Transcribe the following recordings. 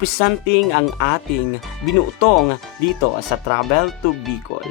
presenting ang ating binutong dito sa Travel to Bicol.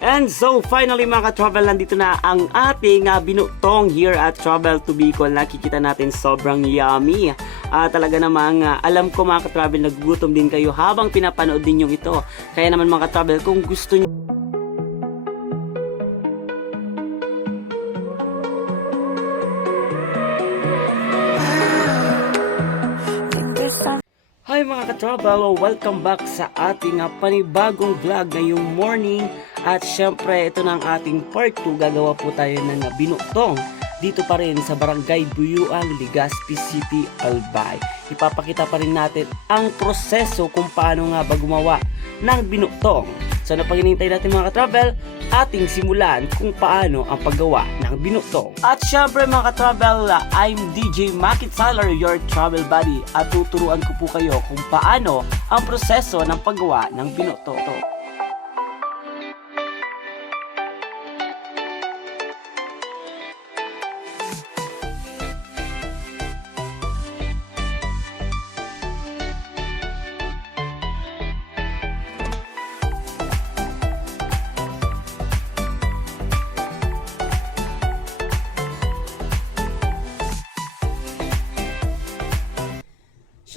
And so finally mga ka-travel, nandito na ang ating binutong here at Travel to Bicol. Nakikita natin sobrang yummy. Talaga namang alam ko mga ka-travel, nagugutom din kayo habang pinapanood din yung ito. Kaya naman mga ka-travel, kung gusto nyo Hi mga ka-travel, welcome back sa ating panibagong vlog ngayong morning. At syempre ito na ang ating part 2. Gagawa po tayo ng binutong dito pa rin sa Barangay Buyuan, Legazpi City, Albay. Ipapakita pa rin natin ang proseso kung paano nga ba gumawa ng binutong. So na pag hinihintay natin mga ka-travel, ating simulan kung paano ang paggawa ng binutong. At syempre mga ka-travel, I'm DJ Makit Salar, your travel buddy. At tuturuan ko po kayo kung paano ang proseso ng paggawa ng binutong.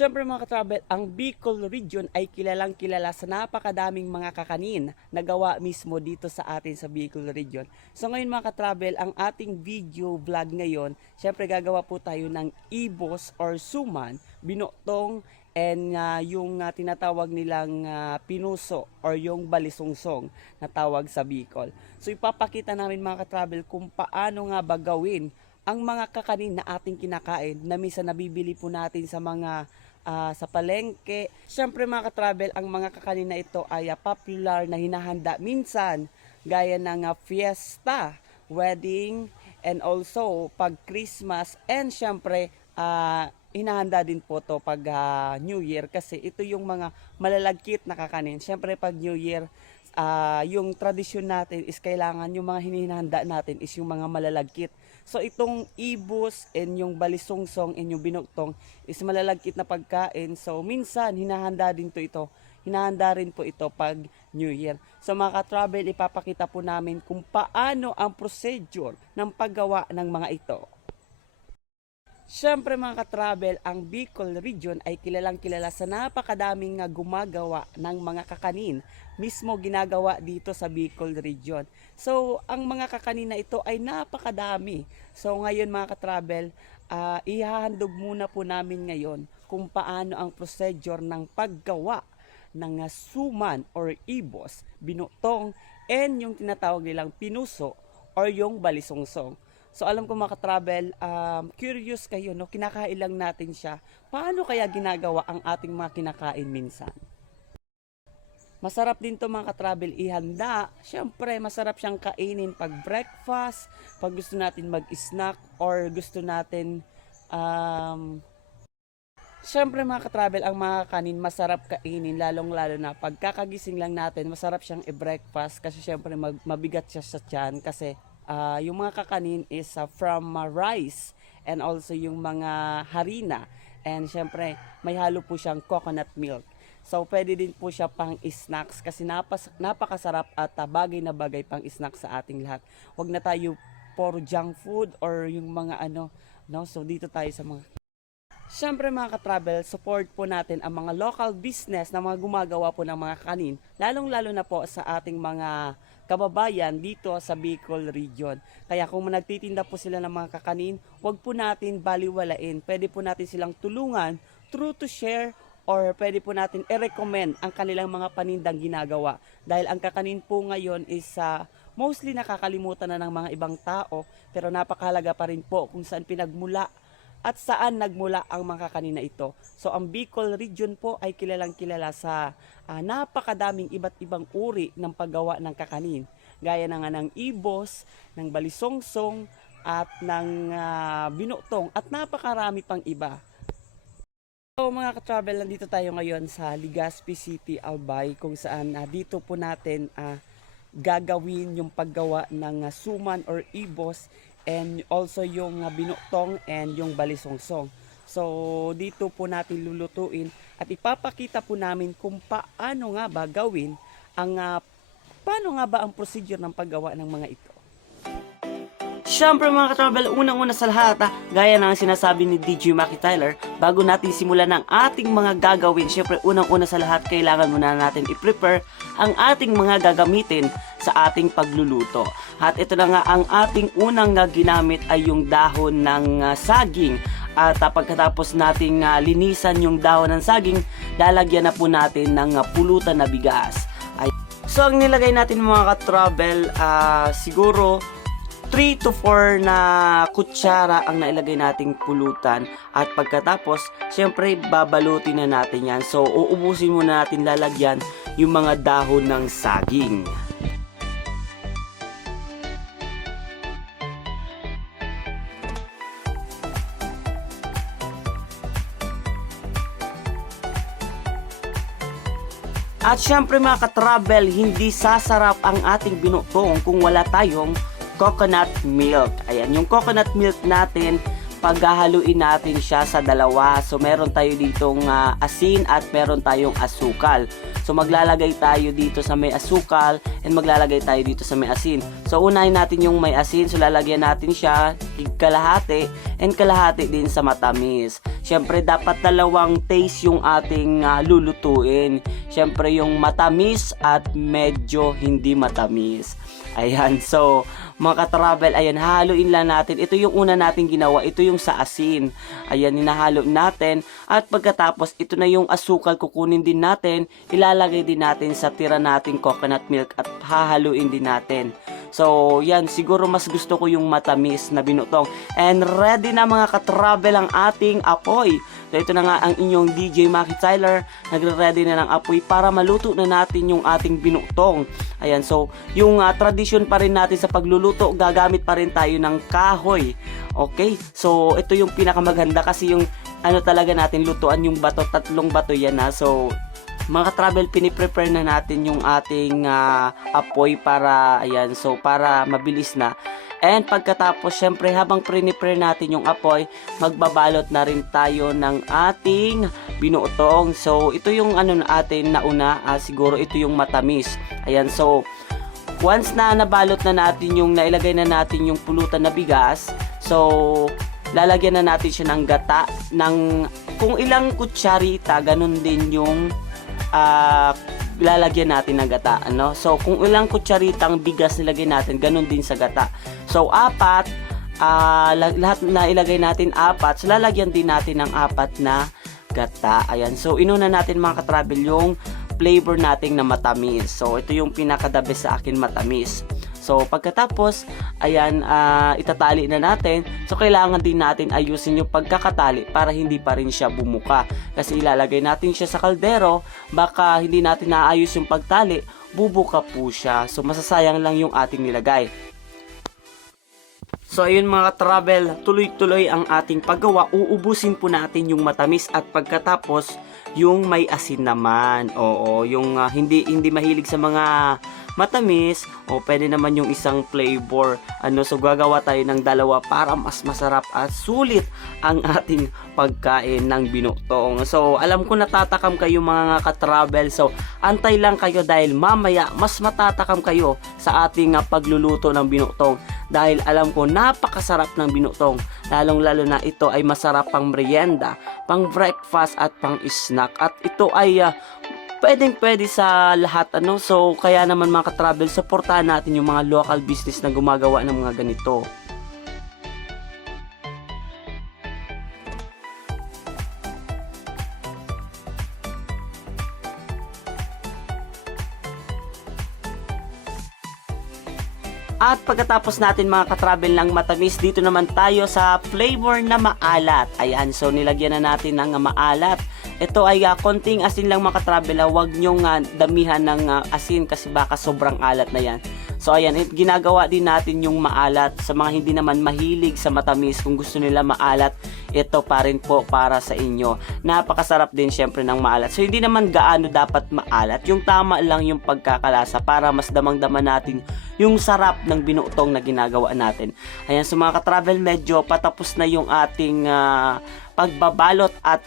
Siyempre mga ka-travel, ang Bicol region ay kilalang kilala sa napakadaming mga kakanin na gawa mismo dito sa atin sa Bicol region. So ngayon mga ka-travel, ang ating video vlog ngayon, siyempre gagawa po tayo ng ibos or suman, binutong, and yung tinatawag nilang pinuso or yung balisungsong na tawag sa Bicol. So ipapakita namin mga ka-travel kung paano nga ba gawin ang mga kakanin na ating kinakain na minsan nabibili po natin sa mga sa palengke. Siyempre mga ka-travel, ang mga kakanin na ito ay popular na hinahanda minsan gaya ng fiesta, wedding, and also pag Christmas, and siyempre hinahanda din po to pag New Year kasi ito yung mga malalagkit na kakanin. Siyempre pag New Year, yung tradisyon natin is kailangan yung mga hinihanda natin is yung mga malalagkit. So itong ibos and yung balisungsong and yung binutong is malalagkit na pagkain. So minsan hinahanda din ito. Hinahanda rin po ito pag New Year. So mga ka-travel, ipapakita po namin kung paano ang procedure ng paggawa ng mga ito. Siyempre mga ka-travel, ang Bicol region ay kilalang kilala sa napakadaming gumagawa ng mga kakanin. Mismo ginagawa dito sa Bicol region. So ang mga kakanin na ito ay napakadami. So ngayon mga ka-travel, ihahandog muna po namin ngayon kung paano ang procedure ng paggawa ng suman or ibos, binutong, and yung tinatawag nilang pinuso or yung balisungsong. So alam ko mga ka-travel, curious kayo, no? Kinakain lang natin siya. Paano kaya ginagawa ang ating mga kinakain minsan? Masarap din to mga ka-travel ihanda. Siyempre, masarap siyang kainin pag breakfast, pag gusto natin mag-snack, or gusto natin Siyempre mga ka-travel, ang mga kanin masarap kainin, lalong-lalo na pagkakagising lang natin, masarap siyang i-breakfast kasi siyempre mabigat siya sa tiyan kasi yung mga kakanin is from rice and also yung mga harina, and syempre may halo po siyang coconut milk. So pwede din po siya pang snacks kasi napakasarap at bagay na bagay pang snacks sa ating lahat. Huwag na tayo for junk food or yung mga no? So dito tayo sa mga Siyempre mga ka-travel, support po natin ang mga local business na mga gumagawa po ng mga kanin, lalong-lalo na po sa ating mga kababayan dito sa Bicol region. Kaya kung nagtitinda po sila ng mga kakanin, huwag po natin baliwalain. Pwede po natin silang tulungan through to share, or pwede po natin i-recommend ang kanilang mga panindang ginagawa. Dahil ang kakanin po ngayon is mostly nakakalimutan na ng mga ibang tao, pero napakahalaga pa rin po kung saan pinagmula at saan nagmula ang mga kakanin na ito. So ang Bicol region po ay kilalang kilala sa napakadaming iba't ibang uri ng paggawa ng kakanin. Gaya na nga ng ibos, ng balisungsong, at ng binutong, at napakarami pang iba. So mga ka-travel, nandito tayo ngayon sa Legazpi City, Albay, kung saan dito po natin gagawin yung paggawa ng suman or ibos, and also yung binutong and yung balisungsong. So dito po natin lulutuin at ipapakita po namin kung paano nga ba gawin ang paano nga ba ang procedure ng paggawa ng mga ito. Siyempre mga ka-travel, unang-una sa lahat, gaya ng sinasabi ni DJ Maki Tyler, bago natin simulan ang ating mga gagawin, siyempre unang-una sa lahat, kailangan muna natin i-prepare ang ating mga gagamitin sa ating pagluluto. At ito na nga, ang ating unang ginamit ay yung dahon ng saging. At pagkatapos nating linisan yung dahon ng saging, lalagyan na po natin ng pulutan na bigas. So ang nilagay natin mga ka-travel, siguro 3 to 4 na kutsara ang nailagay nating pulutan. At pagkatapos, syempre babalutin na natin yan. So uubusin muna natin lalagyan yung mga dahon ng saging. At syempre mga ka-travel, hindi sasarap ang ating binutong kung wala tayong coconut milk. Ayan, yung coconut milk natin, paghahaluin natin siya sa dalawa. So meron tayo ditong asin at meron tayong asukal. So maglalagay tayo dito sa may asukal and maglalagay tayo dito sa may asin. So unahin natin yung may asin. So lalagyan natin siya kalahati and kalahati din sa matamis. Syempre dapat dalawang taste yung ating lulutuin. Syempre yung matamis at medyo hindi matamis. Ayan, so mga ka-travel, ayan, haluin lang natin. Ito yung una natin ginawa, ito yung sa asin. Ayan, hinahalo natin. At pagkatapos, ito na yung asukal, kukunin din natin. Ilalagay din natin sa tira nating coconut milk at hahaluin din natin. So, yan, siguro mas gusto ko yung matamis na binutong. And ready na mga ka-travel ang ating apoy. So, ito na nga ang inyong DJ Maki Tyler. Nagre-ready na ng apoy para maluto na natin yung ating binutong. Ayan, so, yung tradition pa rin natin sa pagluluto, gagamit pa rin tayo ng kahoy. Okay? So, ito yung pinakamaganda kasi yung ano talaga natin, lutuan yung bato, 3 bato yan na. So, mga ka-travel, piniprepare na natin yung ating apoy para, ayan, so para mabilis na. And pagkatapos, syempre, habang prepare natin yung apoy, magbabalot na rin tayo ng ating binuotong. So, ito yung ano natin nauna, siguro ito yung matamis. Ayan, so, once na nabalot na natin yung, nailagay na natin yung pulutan na bigas, so, lalagyan na natin siya ng gata, ng kung ilang kutsarita, ganun din yung lalagyan natin ng gata, ano? So kung ilang kutsaritang bigas nilagay natin, ganun din sa gata. So 4, lahat na ilagay natin 4, so lalagyan din natin ng 4 na gata. Ayan, so inuna natin mga ka-travel yung flavor nating na matamis. So ito yung pinaka-the best sa akin, matamis. So pagkatapos, ayan, itatali na natin. So kailangan din natin ayusin yung pagkakatali para hindi pa rin siya bumuka. Kasi ilalagay natin siya sa kaldero, baka hindi natin naayos yung pagtali, bubuka po siya. So masasayang lang yung ating nilagay. So ayun mga travel, tuloy-tuloy ang ating paggawa. Uubusin po natin yung matamis at pagkatapos yung may asin naman. Oo, yung hindi mahilig sa mga matamis, o pwede naman yung isang flavor. So gagawa tayo ng dalawa para mas masarap at sulit ang ating pagkain ng binutong. So alam ko natatakam kayo mga ka-travel. So antay lang kayo dahil mamaya mas matatakam kayo sa ating pagluluto ng binutong. Dahil alam ko napakasarap ng binutong. Lalong-lalo na ito ay masarap pang merienda, pang breakfast at pang snack. At ito ay pwedeng-pwede sa lahat, ano. So kaya naman mga ka-travel, supportahan natin yung mga local business na gumagawa ng mga ganito. At pagkatapos natin mga ka-travel ng matamis, dito naman tayo sa flavor na maalat. Ayan, so nilagyan na natin ng maalat. Ito ay konting asin lang mga ka-travel. Huwag nyong damihan ng asin kasi baka sobrang alat na yan. So ayan, ginagawa din natin yung maalat sa mga hindi naman mahilig sa matamis. Kung gusto nila maalat, ito pa rin po para sa inyo. Napakasarap din syempre ng maalat. So hindi naman gaano dapat maalat. Yung tama lang yung pagkakalasa para mas damang-dama natin yung sarap ng binutong na ginagawa natin. Ayan, so mga ka-travel, medyo patapos na yung ating pagbabalot at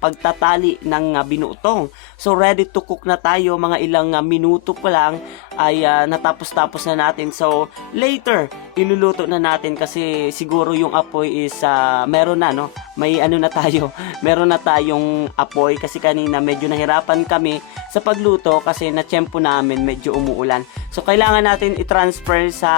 pagtatali ng binutong. So ready to cook na tayo, mga ilang minuto pa lang ay natapos-tapos na natin. So later iluluto na natin kasi siguro yung apoy is meron na, no? May ano na tayo, meron na tayong apoy kasi kanina medyo nahirapan kami sa pagluto kasi na-tiyempo namin medyo umuulan. So kailangan natin i-transfer sa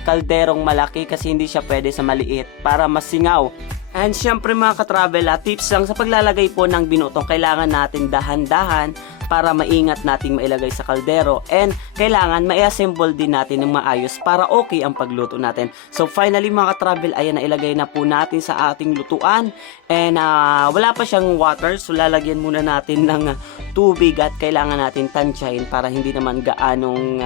kalderong malaki kasi hindi siya pwede sa maliit para masingaw. And syempre mga ka-travel, tips lang sa paglalagay po ng binutong, kailangan natin dahan-dahan para maingat nating mailagay sa kaldero, and kailangan ma-assemble din natin ng maayos para okay ang pagluto natin. So finally mga ka-travel, ayan, nailagay na po natin sa ating lutuan, and wala pa siyang water, so lalagyan muna natin ng tubig at kailangan natin tansyahin para hindi naman gaanong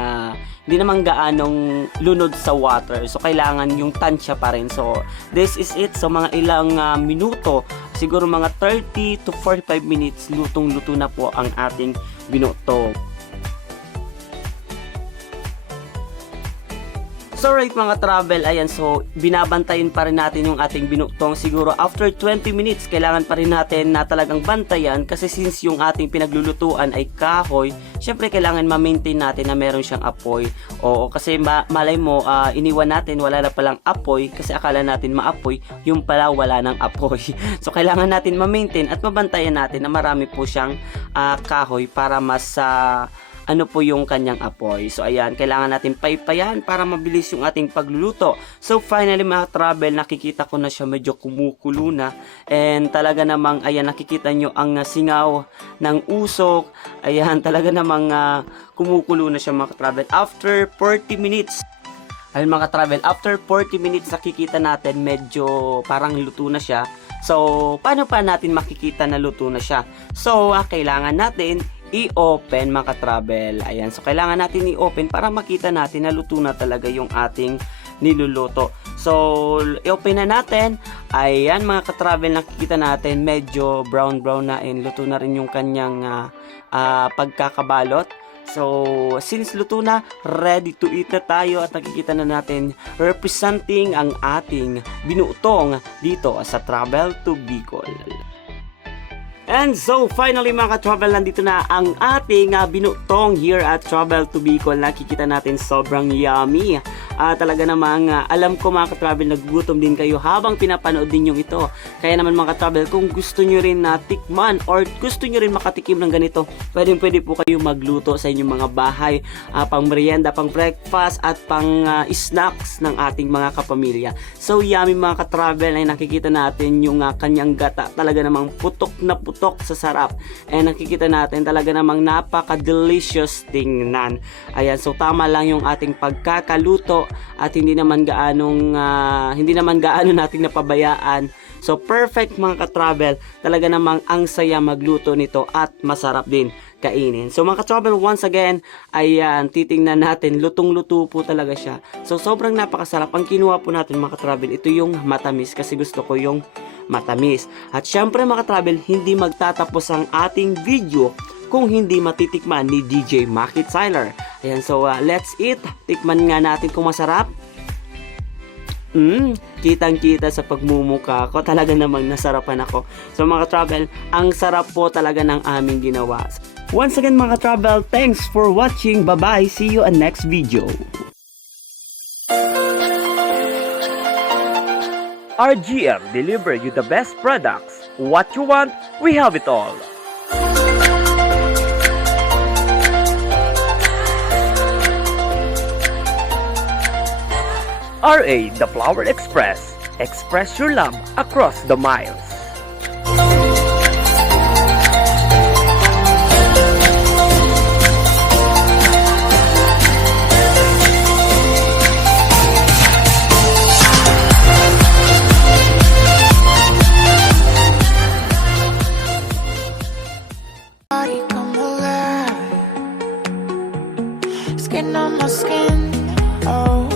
lunod sa water. So kailangan yung tansya pa rin. So this is it. So mga ilang minuto, siguro mga 30 to 45 minutes, lutong-luto na po ang ating binuto. So right mga travel, ayan, so binabantayin pa rin natin yung ating binutong. Siguro after 20 minutes, kailangan pa rin natin na talagang bantayan kasi since yung ating pinaglulutuan ay kahoy, syempre kailangan ma-maintain natin na meron siyang apoy. Oo, kasi malay mo, iniwan natin, wala na palang apoy kasi akala natin maapoy, yung pala wala ng apoy. So kailangan natin ma-maintain at mabantayan natin na marami po siyang kahoy para mas ano po yung kanyang apoy. So ayan, kailangan natin paypayan para mabilis yung ating pagluluto. So finally mga travel, nakikita ko na siya medyo kumukulo na, and talaga namang ayan, nakikita nyo ang singaw ng usok. Ayan, talaga namang kumukulo na siya mga travel after 40 minutes. Ayun mga travel, after 40 minutes nakikita natin medyo parang luto na siya. So paano pa natin makikita na luto na siya? So kailangan natin i-open mga ka-travel. Ayan, so kailangan natin i-open para makita natin na luto na talaga yung ating niluluto. So i-open na natin. Ayan mga ka-travel, nakikita natin medyo brown na, and luto na rin yung kanyang pagkakabalot. So since luto na, ready to eat na tayo, at nakikita na natin representing ang ating binutong dito sa Travel to Bicol. And so finally mga ka-travel, nandito na ang ating binutong here at Travel to Bicol. Nakikita natin sobrang yummy. Talaga namang alam ko mga ka-travel, nagugutom din kayo habang pinapanood din yung ito. Kaya naman mga ka-travel, kung gusto nyo rin na tikman or gusto nyo rin makatikim ng ganito, pwede po kayo magluto sa inyong mga bahay, pang merienda, pang breakfast at pang snacks ng ating mga kapamilya. So yummy mga ka-travel, ay nakikita natin yung kanyang gata, talaga namang putok na putok sa sarap, and nakikita natin talaga namang napaka-delicious tingnan. Ayan, so tama lang yung ating pagkakaluto at hindi naman gaano nating napabayaan. So perfect mga ka-travel, talaga namang ang saya magluto nito at masarap din kainin. So mga ka-travel, once again, ayan, titingnan natin, lutong-luto po talaga siya. So sobrang napakasarap. Ang kinuha po natin mga ka-travel, ito yung matamis kasi gusto ko yung matamis. At syempre mga ka-travel, hindi magtatapos ang ating video kung hindi matitikman ni DJ Maki Tyler. Ayan, so let's eat. Tikman nga natin kung masarap. Kitang-kita sa pagmumuka ko, talaga namang nasarapan ako. So mga ka-travel, ang sarap po talaga ng aming ginawa. Once again mga ka-travel, thanks for watching. Bye-bye. See you on next video. RGM deliver you the best products. What you want, we have it all. RA The Flower Express. Express your love across the miles. Come alive. Skin on my skin. Oh.